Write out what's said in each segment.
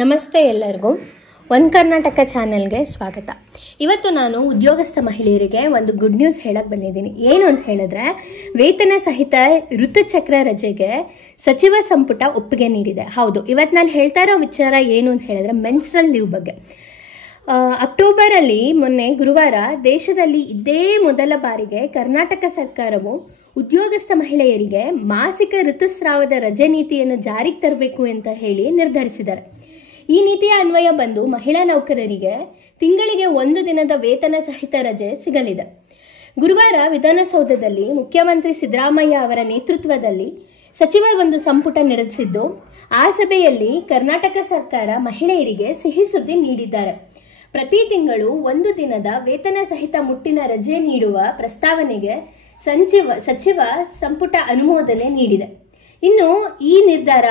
ನಮಸ್ತೆ ಎಲ್ಲರಿಗೂ ಒಂದು ಕರ್ನಾಟಕ ಚಾನೆಲ್ಗೆ ಸ್ವಾಗತ. ಇವತ್ತು ನಾನು ಉದ್ಯೋಗಸ್ಥ ಮಹಿಳೆಯರಿಗೆ ಒಂದು ಗುಡ್ ನ್ಯೂಸ್ ಹೇಳಕ್ ಬಂದಿದ್ದೀನಿ. ಏನು ಅಂತ ಹೇಳಿದ್ರೆ, ವೇತನ ಸಹಿತ ಋತುಚಕ್ರ ರಜೆಗೆ ಸಚಿವ ಸಂಪುಟ ಒಪ್ಪಿಗೆ ನೀಡಿದೆ. ಹೌದು, ಇವತ್ತು ನಾನು ಹೇಳ್ತಾ ಇರೋ ವಿಚಾರ ಏನು ಅಂತ ಹೇಳಿದ್ರೆ ಮೆನ್ಸ್ಟ್ರಲ್ ಲೀವ್ ಬಗ್ಗೆ. ಅಕ್ಟೋಬರ್ ಅಲ್ಲಿ ಮೊನ್ನೆ ಗುರುವಾರ ದೇಶದಲ್ಲಿ ಇದೇ ಮೊದಲ ಬಾರಿಗೆ ಕರ್ನಾಟಕ ಸರ್ಕಾರವು ಉದ್ಯೋಗಸ್ಥ ಮಹಿಳೆಯರಿಗೆ ಮಾಸಿಕ ಋತುಸ್ರಾವದ ರಜೆ ನೀತಿಯನ್ನು ಜಾರಿಗೆ ತರಬೇಕು ಅಂತ ಹೇಳಿ ನಿರ್ಧರಿಸಿದ್ದಾರೆ. ಈ ನೀತಿಯ ಅನ್ವಯ ಬಂದು ಮಹಿಳಾ ನೌಕರರಿಗೆ ತಿಂಗಳಿಗೆ 1 ದಿನದ ವೇತನ ಸಹಿತ ರಜೆ ಸಿಗಲಿದೆ. ಗುರುವಾರ ವಿಧಾನಸೌಧದಲ್ಲಿ ಮುಖ್ಯಮಂತ್ರಿ ಸಿದ್ದರಾಮಯ್ಯ ಅವರ ನೇತೃತ್ವದಲ್ಲಿ ಸಚಿವ ಒಂದು ಸಂಪುಟ ನಡೆಸಿದ್ದು, ಆ ಸಭೆಯಲ್ಲಿ ಕರ್ನಾಟಕ ಸರ್ಕಾರ ಮಹಿಳೆಯರಿಗೆ ಸಿಹಿ ಸುದ್ದಿ ನೀಡಿದ್ದಾರೆ. ಪ್ರತಿ ತಿಂಗಳು 1 ದಿನದ ವೇತನ ಸಹಿತ ಮುಟ್ಟಿನ ರಜೆ ನೀಡುವ ಪ್ರಸ್ತಾವನೆಗೆ ಸಚಿವ ಸಂಪುಟ ಅನುಮೋದನೆ ನೀಡಿದೆ. ಇನ್ನು ಈ ನಿರ್ಧಾರ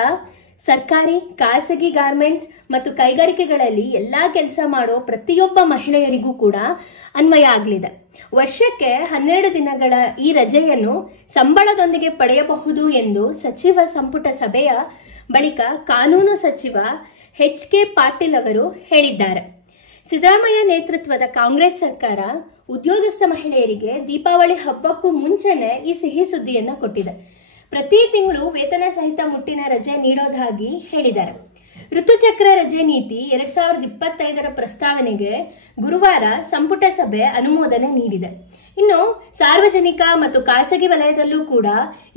ಸರ್ಕಾರಿ, ಖಾಸಗಿ ಗಾರ್ಮೆಂಟ್ಸ್ ಮತ್ತು ಕೈಗಾರಿಕೆಗಳಲ್ಲಿ ಎಲ್ಲಾ ಕೆಲಸ ಮಾಡೋ ಪ್ರತಿಯೊಬ್ಬ ಮಹಿಳೆಯರಿಗೂ ಕೂಡ ಅನ್ವಯ ಆಗಲಿದೆ. ವರ್ಷಕ್ಕೆ 12 ದಿನಗಳ ಈ ರಜೆಯನ್ನು ಸಂಬಳದೊಂದಿಗೆ ಪಡೆಯಬಹುದು ಎಂದು ಸಚಿವ ಸಂಪುಟ ಸಭೆಯ ಬಳಿಕ ಕಾನೂನು ಸಚಿವ ಎಚ್ ಕೆ ಪಾಟೀಲ್ ಅವರು ಹೇಳಿದ್ದಾರೆ. ಸಿದ್ದರಾಮಯ್ಯ ನೇತೃತ್ವದ ಕಾಂಗ್ರೆಸ್ ಸರ್ಕಾರ ಉದ್ಯೋಗಸ್ಥ ಮಹಿಳೆಯರಿಗೆ ದೀಪಾವಳಿ ಹಬ್ಬಕ್ಕೂ ಮುಂಚೆನೆ ಈ ಸಿಹಿ ಸುದ್ದಿಯನ್ನು ಕೊಟ್ಟಿದೆ. ಪ್ರತಿ ತಿಂಗಳು ವೇತನ ಸಹಿತ ಮುಟ್ಟಿನ ರಜೆ ನೀಡೋದಾಗಿ ಹೇಳಿದ್ದಾರೆ. ಋತುಚಕ್ರ ರಜೆ ನೀತಿ 2025ರ ಪ್ರಸ್ತಾವನೆಗೆ ಗುರುವಾರ ಸಂಪುಟ ಸಭೆ ಅನುಮೋದನೆ ನೀಡಿದೆ. ಇನ್ನು ಸಾರ್ವಜನಿಕ ಮತ್ತು ಖಾಸಗಿ ವಲಯದಲ್ಲೂ ಕೂಡ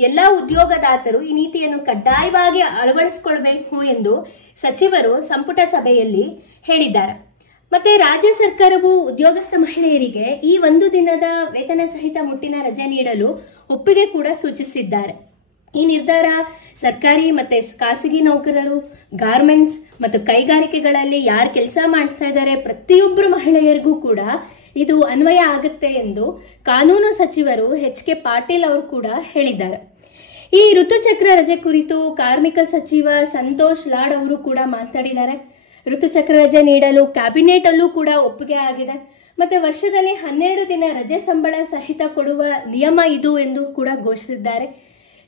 ಎಲ್ಲಾ ಉದ್ಯೋಗದಾತರು ಈ ನೀತಿಯನ್ನು ಕಡ್ಡಾಯವಾಗಿ ಅಳವಡಿಸಿಕೊಳ್ಳಬೇಕು ಎಂದು ಸಚಿವರು ಸಂಪುಟ ಸಭೆಯಲ್ಲಿ ಹೇಳಿದ್ದಾರೆ. ಮತ್ತೆ ರಾಜ್ಯ ಸರ್ಕಾರವು ಉದ್ಯೋಗಸ್ಥ ಮಹಿಳೆಯರಿಗೆ ಈ 1 ದಿನದ ವೇತನ ಸಹಿತ ಮುಟ್ಟಿನ ರಜೆ ನೀಡಲು ಒಪ್ಪಿಗೆ ಕೂಡ ಸೂಚಿಸಿದ್ದಾರೆ. ಈ ನಿರ್ಧಾರ ಸರ್ಕಾರಿ ಮತ್ತೆ ಖಾಸಗಿ ನೌಕರರು, ಗಾರ್ಮೆಂಟ್ಸ್ ಮತ್ತು ಕೈಗಾರಿಕೆಗಳಲ್ಲಿ ಯಾರು ಕೆಲಸ ಮಾಡ್ತಾ ಇದ್ದಾರೆ ಪ್ರತಿಯೊಬ್ಬರು ಮಹಿಳೆಯರಿಗೂ ಕೂಡ ಇದು ಅನ್ವಯ ಆಗುತ್ತೆ ಎಂದು ಕಾನೂನು ಸಚಿವರು ಎಚ್ ಕೆ ಪಾಟೀಲ್ ಅವರು ಕೂಡ ಹೇಳಿದ್ದಾರೆ. ಈ ಋತುಚಕ್ರ ರಜೆ ಕುರಿತು ಕಾರ್ಮಿಕ ಸಚಿವ ಸಂತೋಷ್ ಲಾಡ್ ಅವರು ಕೂಡ ಮಾತನಾಡಿದ್ದಾರೆ. ಋತುಚಕ್ರ ರಜೆ ನೀಡಲು ಕ್ಯಾಬಿನೆಟ್ ಅಲ್ಲೂ ಕೂಡ ಒಪ್ಪಿಗೆ ಆಗಿದೆ. ಮತ್ತೆ ವರ್ಷದಲ್ಲಿ 12 ದಿನ ರಜೆ ಸಂಬಳ ಸಹಿತ ಕೊಡುವ ನಿಯಮ ಇದು ಎಂದು ಕೂಡ ಘೋಷಿಸಿದ್ದಾರೆ.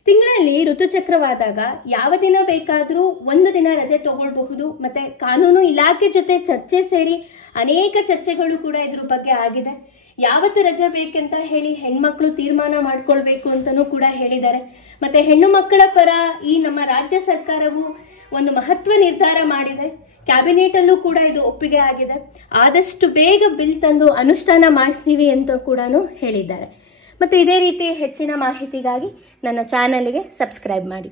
ತಿಂಗಳಲ್ಲಿ ಋತುಚಕ್ರವಾದಾಗ ಯಾವ ದಿನ ಬೇಕಾದರೂ 1 ದಿನ ರಜೆ ತಗೊಳ್ಬಹುದು. ಮತ್ತೆ ಕಾನೂನು ಇಲಾಖೆ ಜೊತೆ ಚರ್ಚೆ ಸೇರಿ ಅನೇಕ ಚರ್ಚೆಗಳು ಕೂಡ ಇದ್ರ ಬಗ್ಗೆ ಆಗಿದೆ. ಯಾವತ್ತು ರಜೆ ಬೇಕಂತ ಹೇಳಿ ಹೆಣ್ಮಕ್ಳು ತೀರ್ಮಾನ ಮಾಡ್ಕೊಳ್ಬೇಕು ಅಂತಾನೂ ಕೂಡ ಹೇಳಿದ್ದಾರೆ. ಮತ್ತೆ ಹೆಣ್ಣು ಮಕ್ಕಳ ಪರ ಈ ನಮ್ಮ ರಾಜ್ಯ ಸರ್ಕಾರವು ಒಂದು ಮಹತ್ವ ನಿರ್ಧಾರ ಮಾಡಿದೆ. ಕ್ಯಾಬಿನೆಟ್ ಅಲ್ಲೂ ಕೂಡ ಇದು ಒಪ್ಪಿಗೆ ಆಗಿದೆ. ಆದಷ್ಟು ಬೇಗ ಬಿಲ್ ತಂದು ಅನುಷ್ಠಾನ ಮಾಡ್ತೀವಿ ಅಂತ ಕೂಡ ಹೇಳಿದ್ದಾರೆ. ಮತ್ತೆ ಇದೇ ರೀತಿ ಹೆಚ್ಚಿನ ಮಾಹಿತಿಗಾಗಿ ನನ್ನ ಚಾನೆಲ್ಗೆ ಸಬ್ಸ್ಕ್ರೈಬ್ ಮಾಡಿ.